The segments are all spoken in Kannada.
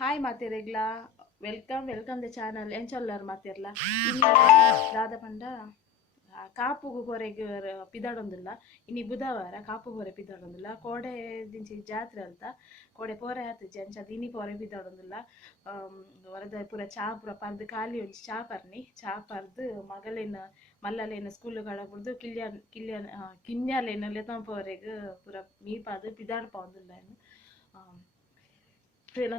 ಹಾಯ್ ಮಾತಿರೆಗ್ಲಾ ವೆಲ್ಕಮ್ ವೆಲ್ಕಮ್ ದ ಚಾನಲ್ ಎಂಚೊಲ್ಲರ್ ಮಾತಿರ್ಲ ಇನಿ ದಾದ ಪಂಡ ಕಾಪುಗು ಪೊರೆಗ್ ಪಿದಾಡೊಂದುಲ್ಲ ಇನಿ ಬುಧವಾರ ಕಾಪು ಪೊರೆ ಪಿದಾಡೊಂದುಲ್ಲ ಕೋಡೆ ದಿಂಚಿ ಜಾತ್ರೆ ಅಲ್ತ ಕೋಡೆ ಪೋರೆ ಆತುಜಿ ಅಂಚಾದ್ ಇನಿ ಪೊರೆ ಪಿದಾಡೊಂದುಲ್ಲ ವರದ ಪೂರ ಚಾ ಪೂರ ಪರ್ದ್ ಖಾಲಿ ಒಂಜಿ ಚಾ ಪರ್ನಿ ಚಾ ಪರ್ದ್ ಮಗಲೆನ ಮಲ್ಲಲೆನ ಸ್ಕೂಲ್ ಕಡಪುಡ್ದು ಕಿನ್ಯಾಲೆನ ಲೆತನ್ ಪೊರೆಗ್ ಪೂರ ಮೀಪಾದ್ ಪಿದಾಡ್ಪ ಒಂದುಲ್ಲ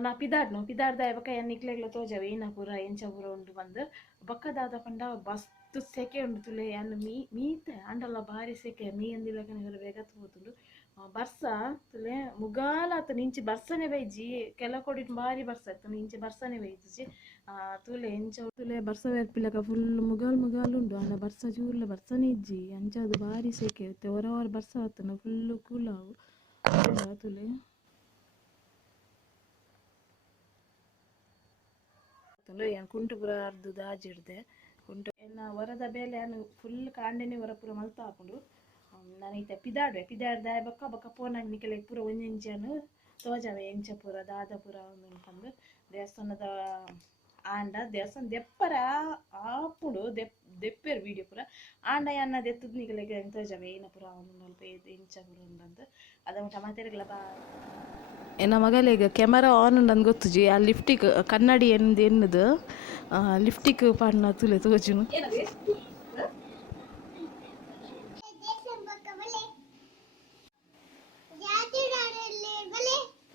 ನಾ ಪಿದಾಡ್ದ ಬೊಕ ಎನ್ನ ಇಕ್ಲೆಗ್ಲ ತೋಜಾವೆ ಏನ ಪೂರ ಎಂಚ ಪೂರ ಉಂಡು ಬಂದು ಬೊಕ್ಕ ದಾದ ಪಂಡ ಮಸ್ತ್ ಸೆಕೆ ಉಂಡು ತುಲೆ ಅನ್ನ ಮೀತೆ ಅಂಡಲ್ಲ ಬಾರಿ ಸೆಕೆ ಮೀ ಅಂದಿಲಕನೆ ಬೇಗತ್ ಹೋತುಂಡು ಬರ್ಸ ತುಲೆ ಮುಗಾಲಾತ ನಿಂಚಿ ಬರ್ಸನೆ ಬೈಜಿ ಕೆಲ ಕೊಡಿಟ್ ಬಾರಿ ಬರ್ಸ ಇತ್ತು ನಿಂಚಿ ಬರ್ಸನೆ ಬೈಜಿ ತುಲೆ ಎಂಚ ತುಲೆ ಬರ್ಸ ವೆರ್ಪಿಲಕ ಫುಲ್ ಮುಗಾಲ್ ಉಂಡು ಅಂಡ ಬರ್ಸ ಚೂರ್ಲ ಬರ್ಸನೆ ಇಜ್ಜಿ ಅಂಚದು ಬಾರಿ ಸೆಕೆ ಹೊರ ಬರ್ಸ ಆತನ ಫುಲ್ ಕೂಲಾವು ತುಲೆ ಕುಂಟು ಪೂರ ಅರ್ದು ದಾಜಿಡ್ದೆ ಕುಂಟು ಎನ್ನ ಹೊರದ ಬೇಲೆ ಅನ್ನು ಫುಲ್ ಕಾಂಡೆನೆ ಹೊರ ಪೂರ ಮಲ್ತ ಹಾಕೊಂಡು ನಾನು ಈತ ಪಿದಾಡ್ದೆ ಬೊಕ್ಕ ಪೋನಾಗ ನಿಕಲೆ ಪೂರ ಒಂಜೆಂಚನು ತೋಜಾವೆ ಎಂಚ ಪೂರ ದಾದ ಪೂರ ಒಂದು ದೇವಸ್ಥಾನದ ಆಂಡ ದೇವಸ್ಥಾನ ದೆಪ್ಪರ ಆಪುಡು ದೆಪ್ಪೆರು ವೀಡಿಯೋ ಪೂರ ಆಂಡ ಅನ್ನ ದೆತ್ತದ ನಿಕಲೆಗೆ ತೋಜಾವೆ ಏನ ಪೂರ ಒಂದು ಸ್ವಲ್ಪ ಎಂಚ ಪೂರ ಉಂಡಂತ ಅದ ಟಮಾಟೆರ್ಗಳ ಎನ್ನ ಮಗಲಿಗೆ ಕ್ಯಾಮರಾ ಆನ್ ಉಂಡು ಗೊತ್ತುಜಿ ಆ ಲಿಫ್ಟಿಗೆ ಕನ್ನಡಿ ಎನ್ನದು ಲಿಫ್ಟಿಗೆ ಪಾಡ್ನ ತುಲೆ ತೋಜುನು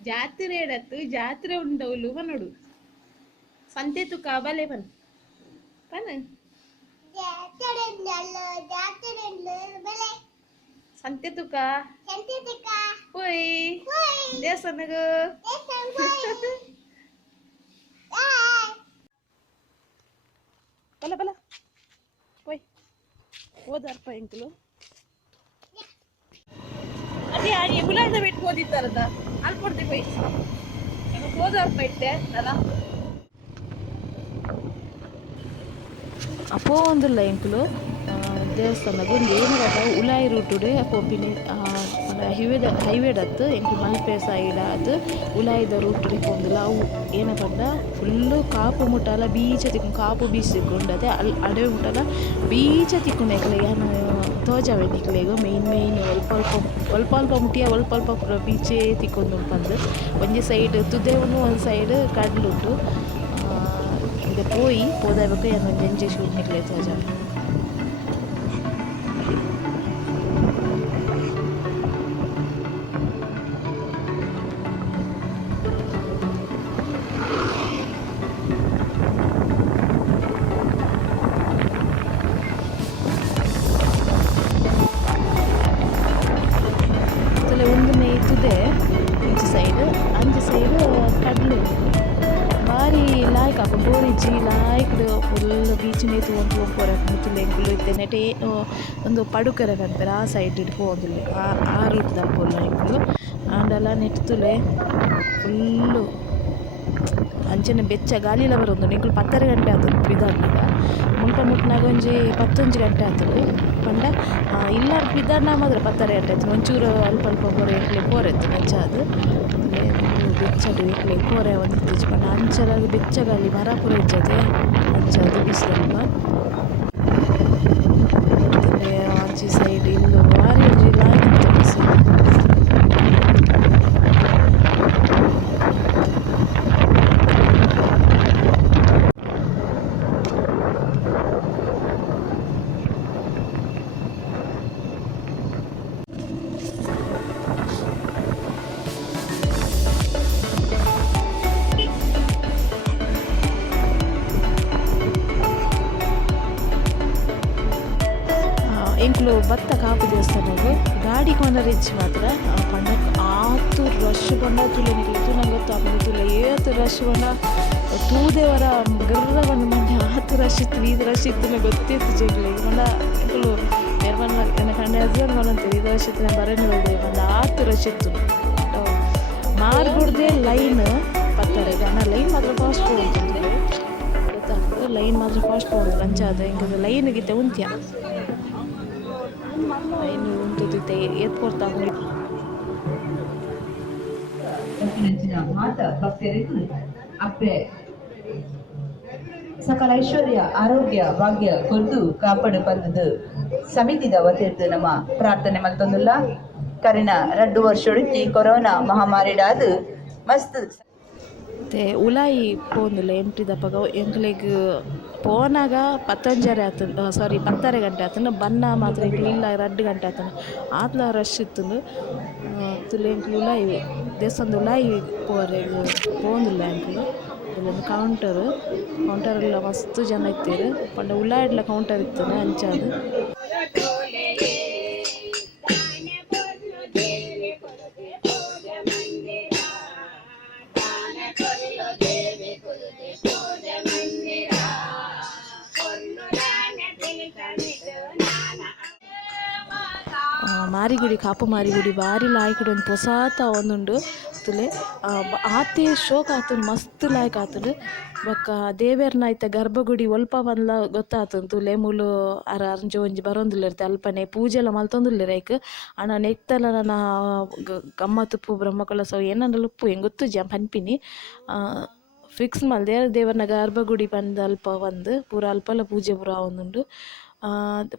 ಜಾತ್ರೆ ಇಡತ್ತು ಜಾತ್ರೆ ಉಂಡವಲು ಬನ್ನೋಡು ಸಂತೆ ತುಕ ಬಲೆ ಬನ್ ಸಂತೆ ತುಕ ಹೋಯ್ ದೇವಸ್ಥಾನಗ ಬಲ ಬಲ ಹೋಯ್ ಹೋದಾರಪ್ಪ ಎಂಕಲು ಅದೇ ಆಡಿ ಗುಲಾಬಿ ಬಿಟ್ಟು ಹೋದಿತ್ತಾರದ ಅಲ್ಲಿ ಕೊಡ್ದೆ ಹೋಯ್ ಹೋದಾರಪ್ಪ ಇಟ್ಟೆ ಅಲ್ಲ ಅಪೋ ಒಂದಿಲ್ಲ ಎಂಕುಲು ದೇವಸ್ಥಾನದ ಒಂದು ಏನಾಗ ಉಲಾಯಿ ರೂಟುಡೆ ಪೋಪಿನಿ ಹೈವೇಡತ್ತು ಎಂಕು ಮಲ್ಪೆ ಸೈಡ್ ಅದು ಉಲಾಯಿದ ರೂಟುಡೆ ಪೋಂದಿಲ್ಲ ಅವು ಏನ ಪಂಡ ಫುಲ್ಲು ಕಾಪು ಮುಟ್ಟಾಲ ಬೀಚ ತಿಕ್ಕೊಂಡು ಕಾಪು ಬೀಚ್ ತಿಕ್ಕೊಂಡು ಅದೇ ಅಡವೆ ಮುಟ್ಟಾಲ ಬೀಚ ತಿಕ್ಕೊಂಡು ಎಕ್ಲೆ ಏನು ತೋಜಾವೆ ನಿಕ್ಲೆಗು ಮೇಯ್ನ್ ಒಲ್ಪ ಮುಟ್ಟಿಯ ಒಲ್ಪ ಪೂರ ಬೀಚೇ ತಿಕ್ಕೊಂಡು ಪಂದು ಒಂಜಿ ಸೈಡ್ ತುದೇವನು ಒಂದು ಸೈಡ್ ಕಡ್ಲುಂಟು ಇದು ಹೋದಬೇಕು ಏನು ಒಂಜಿ ಶೂಟ್ ನಿಕ್ಲೆ ತೋಜಾವೆ ಬೋರಿಜಿ ಲಾಯ್ಕ್ಡು ಫುಲ್ ಬೀಚ್ ಮೇತು ಒಂದು ಪೊರಕ್ಕೆ ಮುತ್ತುಲೆ ಎಂಕುಲು ಇತ್ತೆ ನೆಟೆ ಒಂದು ಪಡುಕರೆ ಅಂತಾರೆ ಆ ಸೈಡ್ ಹೋದಿಲ್ಲ ಆ ರೂಟ್ ದಾಪೋಲ್ಲ ಎಂಕುಲು ಆಂಡಲ ನೆಟ್ಟುಲೆ ಫುಲ್ಲು ಅಂಚನೆ ಬೆಚ್ಚ ಗಾಳಿಲ ಬರೋದು ಎಂಕುಲು 10 ಗಂಟೆ ಆತದು ಪಿದಾಡ್ನಾಗ ಮುಟ್ಟನಾಗ ಒಂಜಿ 11 ಗಂಟೆ ಆತದು ಪಂಡ ಇಲ್ಲಾರ ಪಿದಾಡ್ನ ಮಾತ್ರ 10 ಗಂಟೆ ಆಯ್ತು ಒಂಚೂರು ಅಲ್ಪ ಪೊರೆ ಎಂಕ್ಲೆ ಪೋರೆತ್ತು ನೆಂಚಾದು ಬೆಚ್ಚದು ಎಂಕ್ಲೆ ಕೋರೆ ಒಂದು ಪಂಡ ಅಂಚಲಾಗ ಬೆಚ್ಚಗಾಲಿ ಮರ ಪೂರ ಇಜ್ಜದೆ ಅಂಚದು ಬಿಸಿಲಲ್ವ ಆಚೆ ಸೈಡ್ ಇಲ್ಲು ಭಾರಿ ಒಂಜಿ ಲಾಯ್ಕ್ ಬಿಸಿಲು ಎಂಕ್ಲು ಬತ್ತ ಕಾಪು ದೇವಸ್ಥಾನಗು ಗಾಡಿ ಕೊಂಡ ರಿಚ್ ಮಾತ್ರ ಪಂಡಕ್ಕೆ ಆತು ರಶ್ ಕೊಂಡ ತುಲೆ ನಿಕ್ಲಿತ್ತು ನಂಗೆ ಗೊತ್ತಾಗ್ಲಿ ತುಲೆ ಏತು ರಶ್ ಕೊಂಡ ತೂದೇವರ ಗರ್ರ ಬಂದು ಮಂಡೆ ಆತು ರಶ್ ಇತ್ತು ಇದು ರಶ್ ಇತ್ತು ಗೊತ್ತಿತ್ತು ಜಗ್ಲಿ ಕೊಂಡ ಎಂಕುಲು ಬೇರೆ ನನ್ನ ಕಂಡ ಹಸ್ಬೆಂಡ್ ಕೊಂಡಂತೀವಿ ಇದು ರಶ್ ಇತ್ತು ಬರೋಣ ಬಂದು ಆತು ರಶ್ ಇತ್ತು ಮಾರ್ಗುಡ್ದೆ ಲೈನ್ ಪತ್ತಾರೆ ಅಣ್ಣ ಲೈನ್ ಮಾತ್ರ ಫಾಸ್ಟ್ ಹೋಗ್ತದೆ ಗೊತ್ತಾಗ್ತದೆ ಲೈನ್ ಮಾತ್ರ ಫಾಸ್ಟ್ ಹೋಗ್ತದೆ ಅಂಚಾದ ಹಿಂಗೆ ಲೈನ್ಗಿತ್ತೆ ಉಂತ್ಯ ಲೈನ್ ಉಂಟುತ್ತೆ ಏರ್ಪೋರ್ಟ್ ತಗೊಂಡು ಅಪ್ಪೆ ಸಕಲ ಐಶ್ವರ್ಯ ಆರೋಗ್ಯ ಭಾಗ್ಯ ಕೊರ್ದು ಕಾಪಾಡು ಪಂದದು ಸಮಿತಿದ ಒತ್ತಿರ್ದು ನಮ್ಮ ಪ್ರಾರ್ಥನೆ ಮಲ್ತೊಂದುಲ್ಲ ಕರಿನ 2 ವರ್ಷೊಳಿತಿ ಕೊರೋನಾ ಮಹಾಮಾರಿಡಾದ ಮಸ್ತ್ ಮತ್ತೆ ಉಲಾಯಿ ಪೋಂದುಲ್ಲ ಎಂಟ್ರಿ ದಪ್ಪಗ ಎಂಕ್ಲೆಗ್ ಪೋನಾಗ 11:30 ಆತುಂಡು ಸಾರಿ 12 ಗಂಟೆ ಆತುಂಡು ಬನ್ನ ಮಾತ್ರ ಎಂಕ್ಲೆ ಇಲ್ಲ 2 ಗಂಟೆ ಆತುಂಡು ಆತ್ಲ ರಶ್ ಇತ್ತುಂಡು ತುಲೆ ಎಂಕ್ಲೆ ಉಲಾಯಿ ದೇವಸ್ಥಾನದ ಉಲಾಯಿ ಪೋರೆಗ್ ಪೋಂದುಲ್ಲ ಎಂಕ್ಲೆ ಇಲ್ಲೊಂದು ಕೌಂಟರ್ಲ ಮಸ್ತ್ ಜನ ಇತ್ತೆರ್ ಪಂಡ ಉಲಾಯಿಡ್ಲ ಕೌಂಟರ್ ಇತ್ತುಂಡು ಅಂಚಾದ್ ಮಾರಿಗುಡಿ ಕಾಪು ಮಾರಿಗುಡಿ ಬಾರಿ ಲಾಯ್ಕುಡು ಒಂದು ಪೊಸಾತ ಒಂದುಂಡು ತುಲೆ ಆತೆ ಶೋಕ್ ಆತುಂಡು ಮಸ್ತ್ ಲಾಯ್ಕ್ ಆತುಂಡು ಬೊಕ್ಕ ದೇವೇರ್ನ ಐತ ಗರ್ಭಗುಡಿ ಒಲ್ಪ ಬಂದ್ಲ ಗೊತ್ತಾತುಂಡು ತುಲೆ ಮೂಲು ಅಂಚ ಒಂಜಿ ಬರೊಂದುಲ್ಲೆರ್ ಅಲ್ಪನೆ ಪೂಜೆಲ ಮಲ್ತೊಂದುಲ್ಲೆರ್ ಐಕ್ ಆಂಡ ನೆಕ್ತಲ ನನ್ನ ಗಮ್ಮತ್ತುಪ್ಪು ಬ್ರಹ್ಮಕಲಸ ಏನಂಡಲ ಉಪ್ಪು ಎಂಗ್ ಗೊತ್ತುಜಿ ಪನ್ಪಿನಿ ಫಿಕ್ಸ್ ಮಲ್ದೆ ದೇವರ್ನ ಗರ್ಭಗುಡಿ ಬಂದು ಅಲ್ಪ ಬಂದು ಪೂರ ಅಲ್ಪಲ ಪೂಜೆ ಪೂರ ಆವೊಂದುಂಡು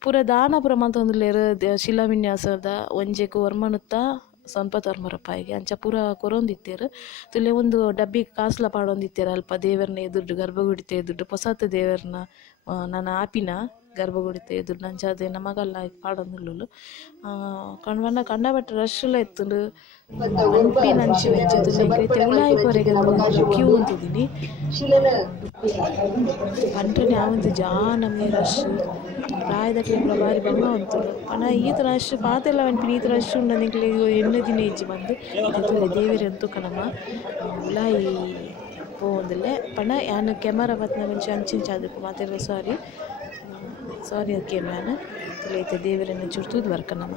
ಪೂರ ದಾನ ಪೂರ ಮಲ್ತೊಂದುಲ್ಲೆರ್ ಶಿಲಾವಿನ್ಯಾಸದ ಒಂಜೆಗ್ ಒರ್ಮನುತ್ತ ಸೊನ್ಪತ್ ವರ್ಮರಪಾಯಿಗೆ ಅಂಚ ಪೂರ ಕೊರೊಂದಿತ್ತೆರ್ ತುಲೆ ಒಂದು ಡಬ್ಬಿ ಕಾಸ್ಲ ಪಾಡೊಂದಿತ್ತೆರ್ ಅಲ್ಪ ದೇವರ್ನ ಎದುರ್ಡು ಗರ್ಭಗುಡಿತ ಎದುರ್ಡು ಪೊಸತ್ ದೇವರ್ನ ನನ್ನ ಆಪಿನ ಗರ್ಭಗುಡಿತ ಎದುರ್ಡು ಅಂಚಾದ್ ನಮಗಲ್ಲ ಪಾಡೊಂದುಲ್ಲೆರ್ ಕಣ್ವನ್ನ ಕಂಡಬಟ್ಟೆ ರಶ್ಲ ಎತ್ತುಂಡು ಪನ್ಪಿನಂಚಿ ವೆಚ್ಚ ತುಲೆ ಉಲಾಯಿ ಪೊರೆಗೆ ಕ್ಯೂ ಉಂತಿದ್ದೀನಿ ಪಂಡ್ರೆ ಯಾವಂದು ನಮ್ಗೆ ರಶ್ ಪ್ರಾಯದಕ್ಲೆ ಬಾರಿ ಬಂಗ ಉಂತುಂಡು ಪಂಡ ಈತ ರಶ್ ಪಾತೆಲ್ಲ ಪನ್ಪಿನ ಈತ ರಶ್ ಉಂಡಂಕ್ಲೆ ಎಣ್ಣೆ ದಿನ ಇಜ್ಜಿ ಬಂದು ತುಲೆ ದೇವೆರೆ ಎಂತುಕ ನಮ್ಮ ಉಲಾಯಿ ಪೋವೊಂದುಲ್ಲೆ ಪಂಡ ಯಾನ್ ಕ್ಯಾಮರಾ ಬತ್ನ ಮುಂಚೆ ಅಂಚಿಂಚ ಆದಿಪ್ಪು ಮಾತೆಲ್ಲ ಸಾರಿ ಅದಕ್ಕೆ ನಾನು ತುಲೆ ಐತೆ ದೇವೆರನ್ನ ಚುರ್ತುದು ಬರ್ಕ ನಮ್ಮ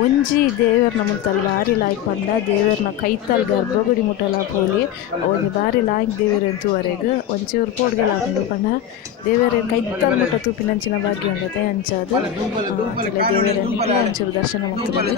ಒಂಜಿ ದೇವೆರ್ನ ಮುಟ್ಟಲ್ ಬಾರಿ ಲಾಯ್ಕ್ ಪಂಡ ದೇವೆರ್ನ ಕೈತಲ್ ಗರ್ಭಗುಡಿ ಮುಟ್ಟಲ ಪೋಲಿ ಒಂಜಿ ಬಾರಿ ಲಾಯ್ಕ್ ದೇವೆರೆ ತೂವರೆಗ್ ಒಂಚೂರು ಪೋಡ್ಗೆಲ ಆಪುಂಡು ಪಂಡ ದೇವೆರೆ ಕೈತಲ್ ಮುಟ್ಟ ತೂಪಿನಂಚಿನ ಭಾಗ್ಯ ಉಂಡತೆ ಅಂಚಾದ್ ದೇವೆರೆ ಒಂಚೂರು ದರ್ಶನ ಮಾಡ್ತಾರೆ.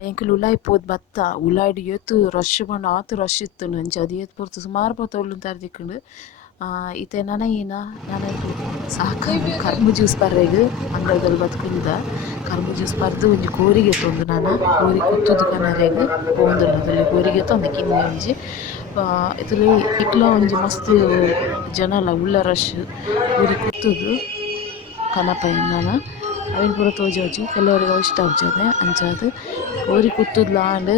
ಎಂಕುಲು ಉಲಾಯಿ ಪೋದು ಬತ್ತ ಉಲಾಯಿಡ್ ಏತು ರಶ್ ಪಂಡ ಆತು ರಶ್ ಇತ್ತುಂಡು ಅಂಚ ಅದು ಏತ್ ಪೊರ್ತು ಸುಮಾರು ಪೊರ್ತು ಒಳ್ಳು ತರ್ದಿಕ್ಕುಂಡು ಇತ್ತೆ ನನಗೇನ ಸಾಕು ಕರ್ಮು ಜ್ಯೂಸ್ ಬರ್ರೆಗ್ ಅಂಗಡಿದಲ್ಲಿ ಬದುಕುಂದ ಕರ್ಮು ಜ್ಯೂಸ್ ಬರ್ದು ಒಂಜಿ ಕೋರಿಗೆ ತೊಂದು ನಾನು ಕೋರಿ ಕುತ್ತುದು ಕನರೆಗ್ ಪೋಂದುಲ್ಲ ಅದಲ್ಲಿ ಕೋರಿಗೆ ತೊಂದ ಕಿನ್ನೆ ಒಂಜಿ ಇತಲಿ ಇಕ್ಲ ಒಂಜಿ ಮಸ್ತ್ ಜನಲ ಉಳ್ಳ ರಶ್ ಕೋರಿ ಕುತ್ತುದು ಕನಪ ನಾನು ಅವಿನ ಪೂರ ತೋಜೋಜಿ ಕೆಲವರಿಗೆ ಇಷ್ಟ ಆಗ್ತದೆ ಅಂಚಾದ್ ಕೋರಿ ಕುತ್ತುದು ಲಾಂಡ್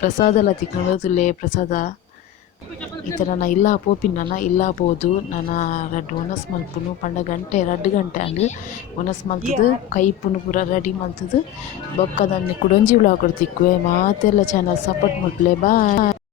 ಪ್ರಸಾದಲ ತಿಕ್ಕುಂಡು ತುಲೆ ಪ್ರಸಾದ ಈ ಥರ ನಾ ಇಲ್ಲ ಪೋಪಿನ ಇಲ್ಲ ಬೋದು ನಾನು 2 ಒನಸ್ ಮಲ್ಪುನು ಪಂಡ ಗಂಟೆ 2 ಗಂಟೆ ಅಂಡ್ ಒನಸ್ ಮಲ್ತದು ಕೈಪುನು ಪೂರ ರೆಡಿ ಮಲ್ತದು ಬೊಕ್ಕ ಅದನ್ನು ಕುಡೊಂಜಿ ವ್ಲಾಗ್ ತಿಕ್ಕುವೆ ಮಾತೆಲ್ಲ ಚಾನಲ್ ಸಪೋರ್ಟ್ ಮಲ್ಪಲೆ ಬಾಯ್.